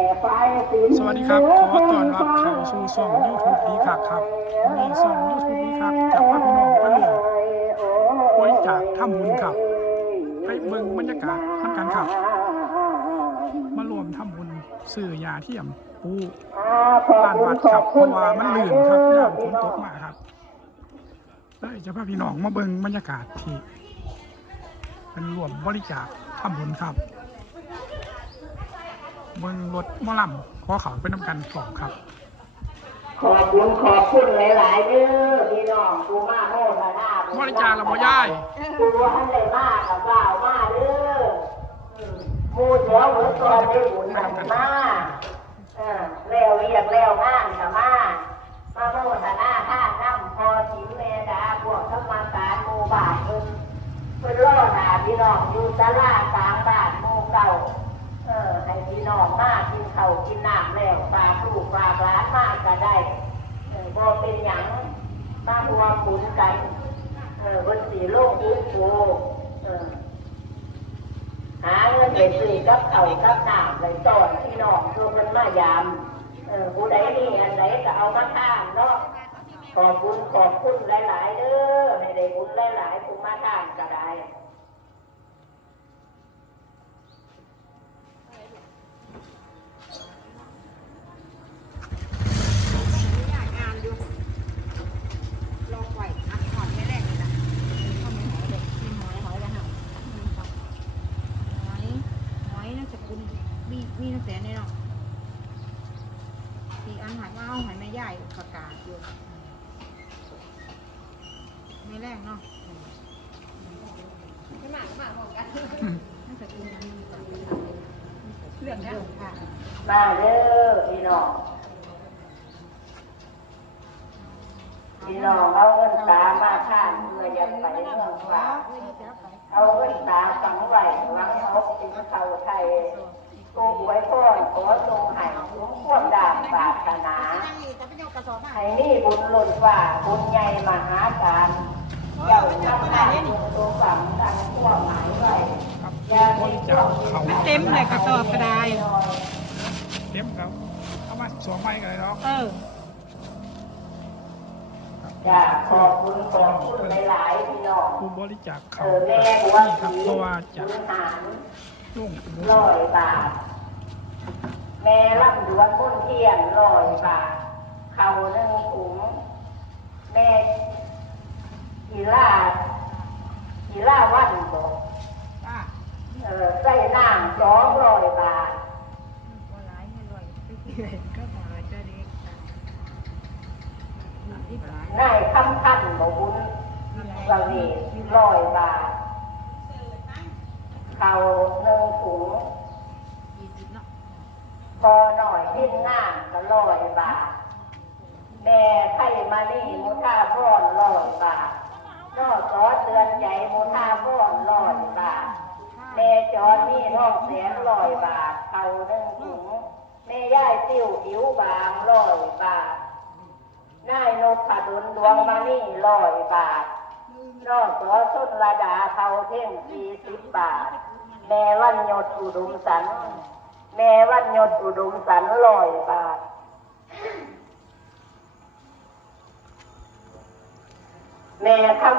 สวัสดีครับขอต้อนรับเข้าสู่ช่อง YouTube ดีคักครับมีช่อง YouTube ดีคักจะพาพี่น้องไปร่วมบริจาคทำบุญครับไปเบิ่งบรรยากาศนำกันครับมารวมทำบุญซื้อยาเทียมปูลานวัดครับเพราะว่ามันลื่นครับย่ามฝนตกมาครับเลยจะพาพี่น้องมาเบิ่งบรรยากาศที่เป็นรวมบริจาคทำบุญครับเบิ่งรถหมอลำขอเขาไปนำกันสองครับขอบคุณหลายๆเด้อพี่น้องกูมาโน่นมาหน้าบริจาคละบ่ย่ายกูอันใดมากกับบ่าวมาเด้อมูเสือเหมือนตอนได้บุญกันมาแล้วเรียกแล้วงานกับมาโน่นมาหน้าท่าน้ำพอถิ่นเมดาพวกธรรมการหมู่บ้านเพิ่นรอหน้าพี่น้องอยู่ศาลากลางบ้านหมู่เก่าให้พี่น้องมากินข้าวกินน้ำแล้วฝากลูกฝากหลานมาก็ได้บ่เป็นหยังมาร่วมบุญกันบนสีโลกนี้โหาเงินไปซื้อกับข้าวกับน้ำเลยต้อนพี่น้องคือมันมายามผู้ใดนี่อันใดก็เอามาทานเนาะขอบคุณหลายๆเด้อให้ได้บุญหลายๆผู้มาทานก็ได้มีนักแสนนี่เนาะที่อันหายว่าเอาหายไม่ใหญ่ประกาศอยู่ไม่แรงเนาะไม่หมากของกันน่าจะกินนั้นเรื่องนี้ค่ะมาเด้อพี่น้องเอาเงินตามาท่านเพื่อยังไปเมืองว่าเอาเงินตาฝังไว้หวังเอาสินเขาไทยกูไว้พ่อขอทรงให้ทุกความด่างปรารถนาให้นี่บุญล้นว่าบุญใหญ่มหาการเจ้าทำงานบุญตัวฝังดังทั่วหมายไว้บริจาคเขาเต็มเลยกระสอบกระไดเต็มครับเอามา2 ใบกันเลยเนาะอยากขอบคุณหลายๆพี่น้องผู้บริจาคเขาแม่บัวครับเพราะว่าจะลุง100 บาทแม่ลำดวนมุ่นเทียน100 บาทเขา1 ถุงแม่กีฬาวันบอกใส่น้ำ200 บาทง่ายคำคันบอกบุญบางที100 บาทเขา1 ถุงพอหน่อยดิ้นง่ามก็100 บาทแม่ไข่มานี่มุท่าบ้อน100 บาทนอกซอเตือนใจมุท่าบ้อน100 บาทแม่จอนนี่น้องแสน100 บาทเขา1 ถุงแม่ย่ายติ้วผิวบาง100 บาทนายนกขดุลดวงมานี่100 บาทนอกซอส้นระดาเขาเท่ง40 บาทแม่วันยศอุดมสัน100 บาทแม่คำ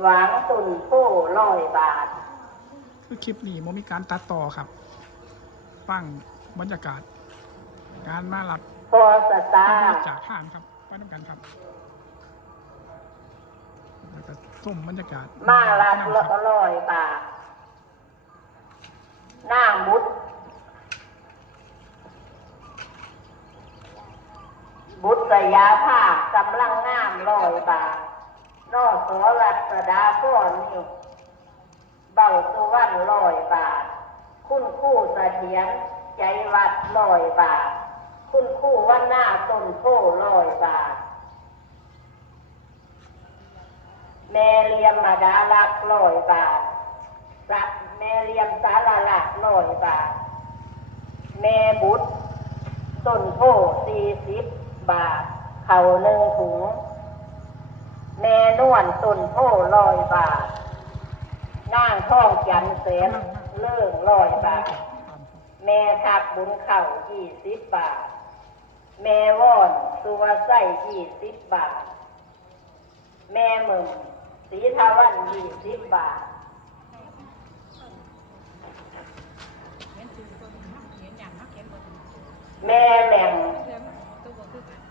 หวังตุนโป้100 บาทคือคลิปนี้มันมีการตัดต่อครับฟังบรรยากาศการมารับพอสตาจากทานครับไปน้ำกันครับแล้วก็ส้มบรรยากาศมารับ100 บาทนางบุตรยาภาคกำลังงาม100 บาทนอสรัตดาพ่อนี่เบาสุวรรณ100 บาทคุณคู่เสถียรใจวัด100 บาทคุณคู่วันหน้าต้นโพ100 บาทแม่เลียมมาดาลัก100 บาทแม่เลียมสารลัก100 บาทแม่บุตรต้นโพ40 บาทเขา1 ถุงแม่นวลต้นโพ100 บาทนางท่องจันเสนเลื่อง100 บาท แม่ทักบุญเข่า20 บาทแม่ว่อนตัวไส้20 บาทแม่มึงสีทาวัน20 บาทแม่แหม่ง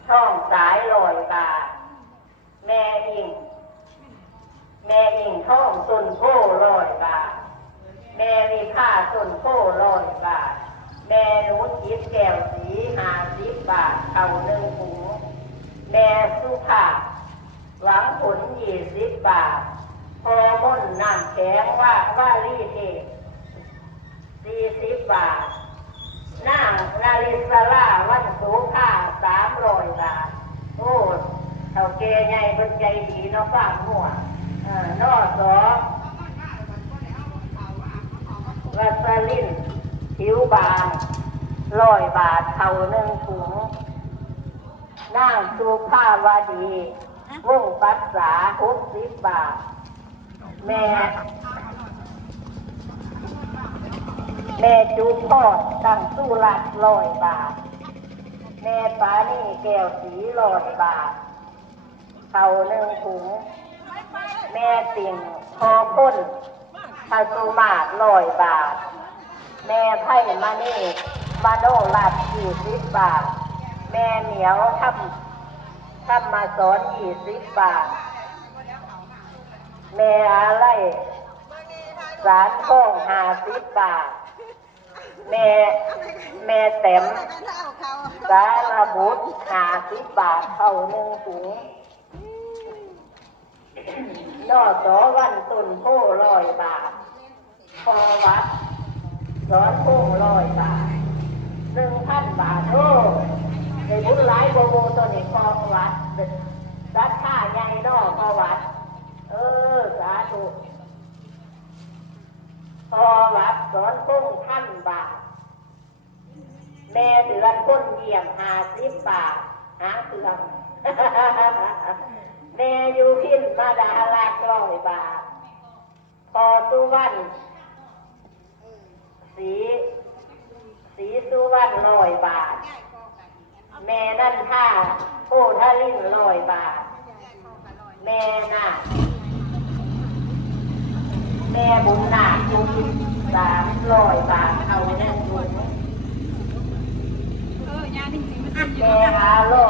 ท่องสาย100 บาทแม่อิงท่องต้นโพ100 บาทแม่มีผ้าต้นโพ100 บาทแม่หนูจิบแก้วสี50 บาทเข่า1 ถุงแม่สุภาพหวังผล20 บาทพอม่นน้ำแข็งว่าลีเท40 บาทนางนาริสลาวันโสภา300 บาทโอ้เท่าแก่ใหญ่เพิ่นใจดีเนาะฝากหัวนอสอวัสลินผิวบาง100 บาทเข่า1 ถุงนางสุภาวดีวงปัสสา60 บาทแม่จูพอดตั้งสู้รัด100 บาทแม่ปานี่แก้วสี100 บาทเข่า1 ถุงแม่ติ่งคอพ่นพาสุมาศ100 บาทแม่ไผ่มานี่มาโนรัด20 บาทแม่เหนียวทำมาสอน20 บาทแม่อะไรสารข้อง50 บาทแม่แต้มสารบุตร50 บาทเท่า1 ถุงนอสอวันตุนโพ100 บาทพอวัดสอนโพ100 บาท1,000 บาทโอ้ในบุญหลายโบโบตัวนี้พอวัดรัดค่าใหญ่นอพอวัดสาธุพอวัดสอนโพ1,000 บาทแม่เดือนก้นเยี่ยม50 บาทหางเตืองแม่อยู่พินมาดาลัก100 บาทพอสุวรรณสีสุวรรณ100 บาทแม่นั่นท่าโอ้ทาลิน100 บาทแม่น่ะแม่บุญนาคอยู่พิน300 บาทเอา1 ถุงแม่อาโลด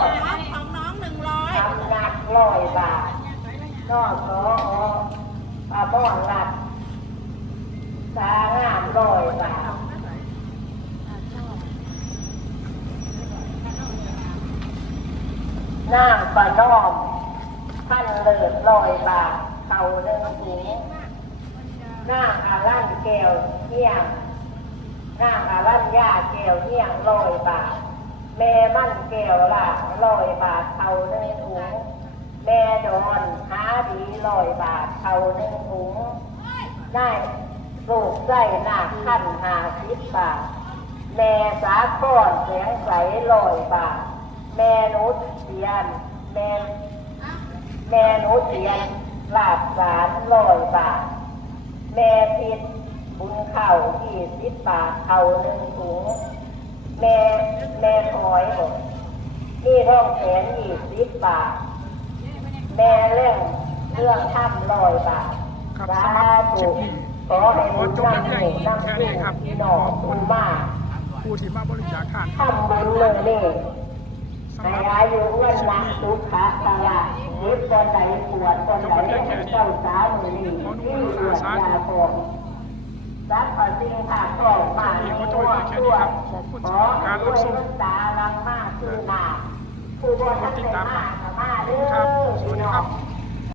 ของน้อง100ทำหนัก100 บาทนอสอปลาบ้อนรัดสางาม100 บาทนางปลาน้อมท่านเลิศ100 บาทเข่า1 ถุงนางอาลั่นแก้วเที่ยงนางอาลั่นย่าแก้วเที่ยง100 บาทแม่มั่นแก้วล่ะ100 บาทเข่า1 ถุงแม่ดอนหาดี100 บาทเข่า1 ถุงได้ลูกไส้หนักขั้น50 บาทแม่สาคอนเสียงใส100 บาทแม่นุชเสียนแม่นุชเสียนลาบสาร100 บาทแม่พิษบุญเข่า20 บาทเข่า1 ถุงแม่คอยนี่ท่องแขน20 บาทแม่เรื่องทำ100 บาทครับ สา สำหรับคลิ ธุ ปนี้ ขอให้ ขอ บุญ จบ นำ เพียง หมู่ แค่ นำ นี้ คู่ ครับ พี่ ข น้อ อง บคุ บุ ณ ญมาก ผู้ที่มาบริจาคทาน ทำบุญเลยนี่ สำ ให้ หรับ อายุเงินนักสุขะตลาดเย็บตอนไหนปวดตอนไหนเจ้าสาวมือนี่ที่ปวดยาปวดรักษาสิ่งขาดข้องมาในตัวด้วยขอด้วยน้ำตาลังมากคือหนาผู้บริสุทธิ์มากมาเด้อพี่น้อง